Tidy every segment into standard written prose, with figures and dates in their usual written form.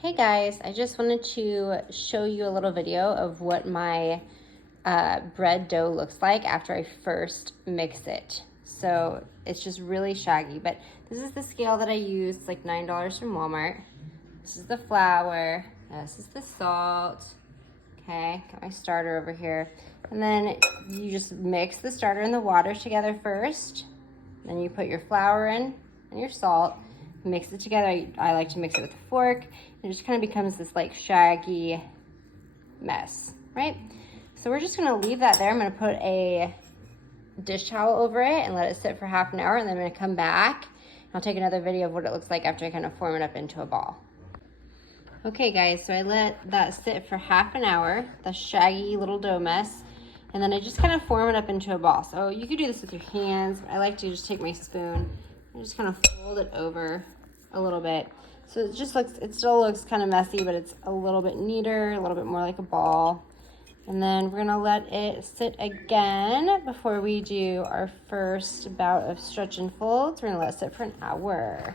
Hey guys, I just wanted to show you a little video of what my bread dough looks like after I first mix it. So it's just really shaggy, but this is the scale that I use. It's like $9 from Walmart. This is the flour, this is the salt. Okay, got my starter over here. And then you just mix the starter and the water together first. Then you put your flour in and your salt. Mix it together. I like to mix it with a fork. It just kind of becomes this like shaggy mess, right? So we're just gonna leave that there. I'm gonna put a dish towel over it and let it sit for half an hour, and then I'm gonna come back and I'll take another video of what it looks like after I kind of form it up into a ball. Okay guys, so I let that sit for half an hour, the shaggy little dough mess, and then I just kind of form it up into a ball. So you could do this with your hands, but I like to just take my spoon and just kind of fold it over a little bit. So it still looks kind of messy, but it's a little bit neater, a little bit more like a ball. And then we're gonna let it sit again before we do our first bout of stretch and folds. We're gonna let it sit for an hour.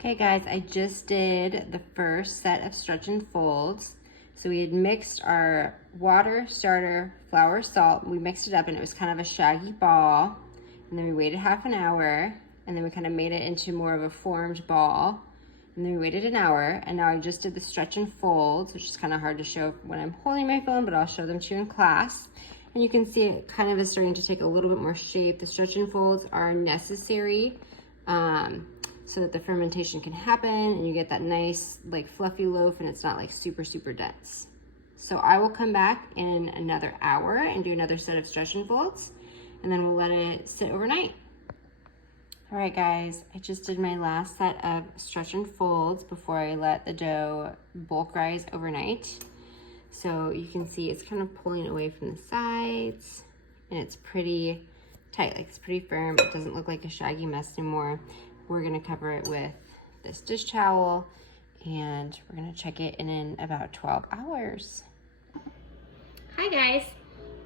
Okay guys, I just did the first set of stretch and folds. So we had mixed our water, starter, flour, salt. We mixed it up and it was kind of a shaggy ball. And then we waited half an hour, and then we kind of made it into more of a formed ball. And then we waited an hour, and now I just did the stretch and folds, which is kind of hard to show when I'm holding my phone, but I'll show them to you in class. And you can see it kind of is starting to take a little bit more shape. The stretch and folds are necessary so that the fermentation can happen and you get that nice like fluffy loaf and it's not like super, super dense. So I will come back in another hour and do another set of stretch and folds, and then we'll let it sit overnight. All right guys, I just did my last set of stretch and folds before I let the dough bulk rise overnight. So you can see it's kind of pulling away from the sides and it's pretty tight, like it's pretty firm. It doesn't look like a shaggy mess anymore. We're gonna cover it with this dish towel and we're gonna check it in about 12 hours. Hi guys.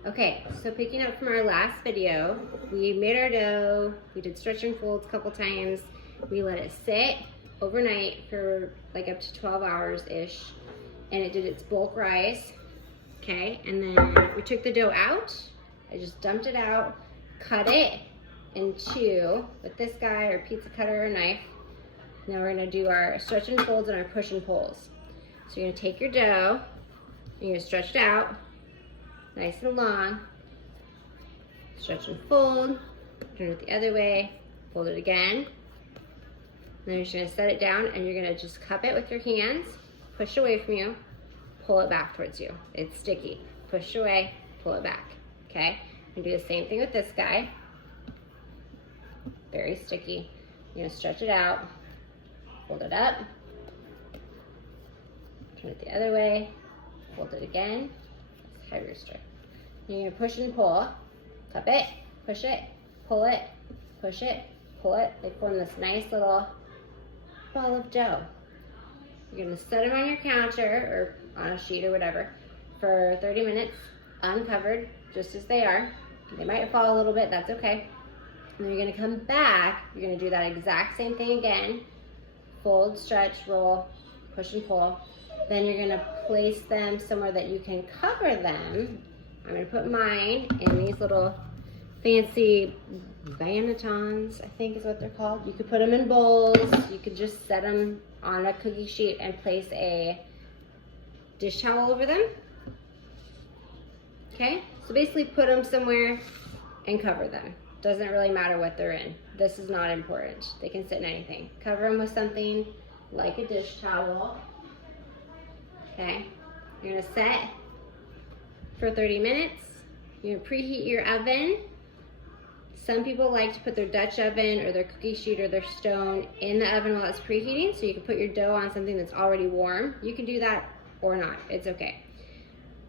Okay, so picking up from our last video, we made our dough, we did stretch and folds a couple times, we let it sit overnight for like up to 12 hours-ish, and it did its bulk rise, okay? And then we took the dough out, I just dumped it out, cut it in two with this guy or pizza cutter or knife. Now we're gonna do our stretch and folds and our push and pulls. So you're gonna take your dough, and you're gonna stretch it out, nice and long, stretch and fold, turn it the other way, fold it again. Then you're just gonna set it down and you're gonna just cup it with your hands, push away from you, pull it back towards you. It's sticky. Push away, pull it back, okay? You do the same thing with this guy. Very sticky. You're gonna stretch it out, fold it up, turn it the other way, fold it again. Heavier stretch. You're gonna push and pull, cup it, push it, pull it, push it, pull it. They form this nice little ball of dough. You're gonna set them on your counter or on a sheet or whatever for 30 minutes, uncovered, just as they are. They might fall a little bit, that's okay. And then you're gonna come back, you're gonna do that exact same thing again. Fold, stretch, roll, push and pull. Then you're gonna place them somewhere that you can cover them. I'm gonna put mine in these little fancy vanitons, I think is what they're called. You could put them in bowls. You could just set them on a cookie sheet and place a dish towel over them. Okay, so basically put them somewhere and cover them. Doesn't really matter what they're in. This is not important. They can sit in anything. Cover them with something like a dish towel. Okay, you're gonna set for 30 minutes. You're gonna preheat your oven. Some people like to put their Dutch oven or their cookie sheet or their stone in the oven while it's preheating, so you can put your dough on something that's already warm. You can do that or not, it's okay.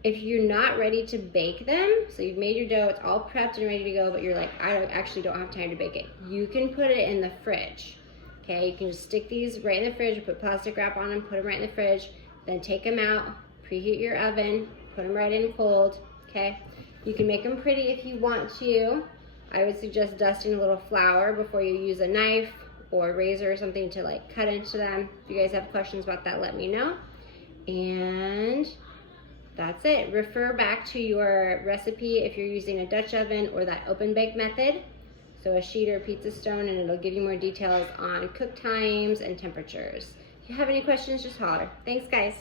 If you're not ready to bake them, so you've made your dough, it's all prepped and ready to go, but you're like, I actually don't have time to bake it, you can put it in the fridge. Okay, you can just stick these right in the fridge, put plastic wrap on them, put them right in the fridge, then take them out, preheat your oven, put them right in cold, okay? You can make them pretty if you want to. I would suggest dusting a little flour before you use a knife or razor or something to like cut into them. If you guys have questions about that, let me know. And that's it. Refer back to your recipe if you're using a Dutch oven or that open bake method. So a sheet or pizza stone, and it'll give you more details on cook times and temperatures. If you have any questions, just holler. Thanks, guys.